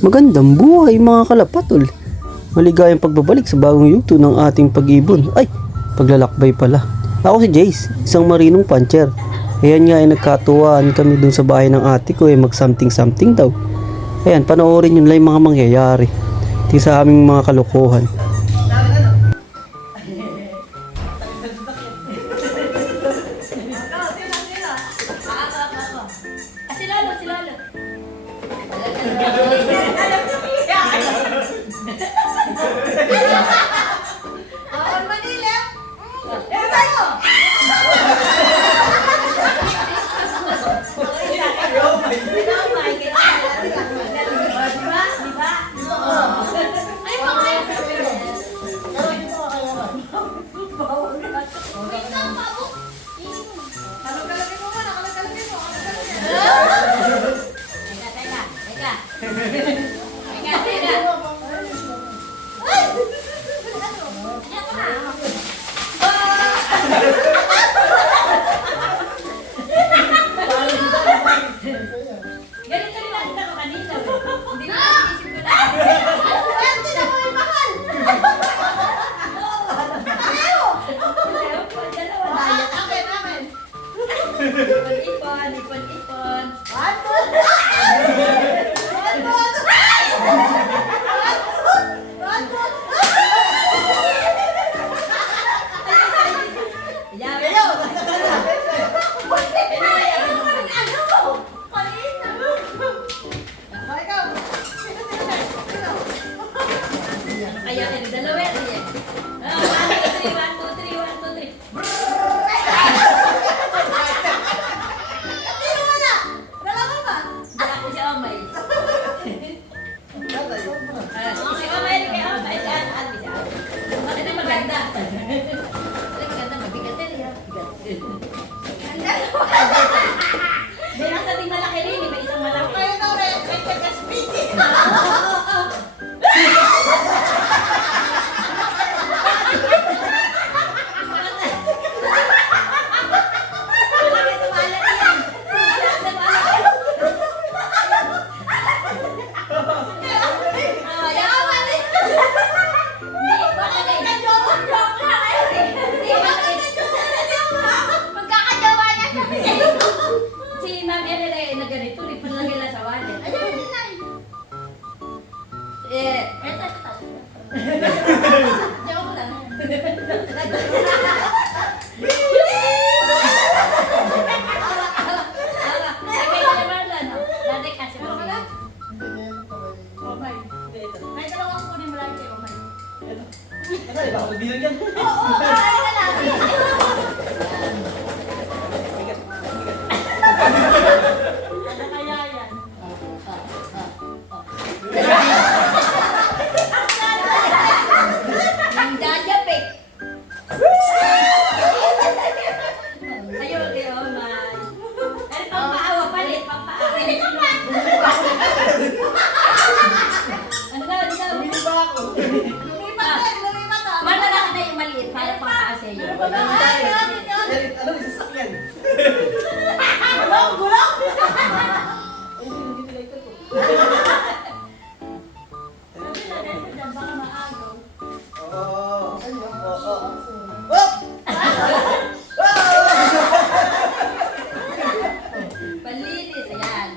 Magandang buhay mga kalapatol. Maligayang pagbabalik sa bagong yugto ng ating pag-ibon. Ay, paglalakbay pala. Ako si Jace, isang marinong puncher. Ayan nga ay nagkatuwaan kami dun sa bahay ng ate ko mag something daw. Ayan, panoorin yun lang yung mga mangyayari. Di sa aming mga kalokohan. Ipon. Kaya dalawa yan. 1, 2, 3, 1, 2, 3. May nasa di malaki rin, may isang malaki. Kaya daw may taga-speedy. Si Ma'am Ellen na ganito, lipan lang nila sa wallet. Joke lang. Dati kasi mag-iyak. May dalawang kunin mo lang kayo, Omay. Oo, kaya na natin. Ano kaya yan? Ang jajapik. Ayun, kay Omay. Ano pampaawa palit, pampaawa. Ano daw, ano daw? Mana lang na yung maliit para pampaa sa iyo. Palinis, ayan.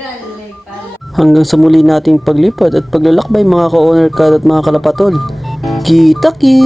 Galing pala. Hanggang sa muli nating paglipad at paglalakbay mga ka-owner card at mga kalapatol. Kita-kits!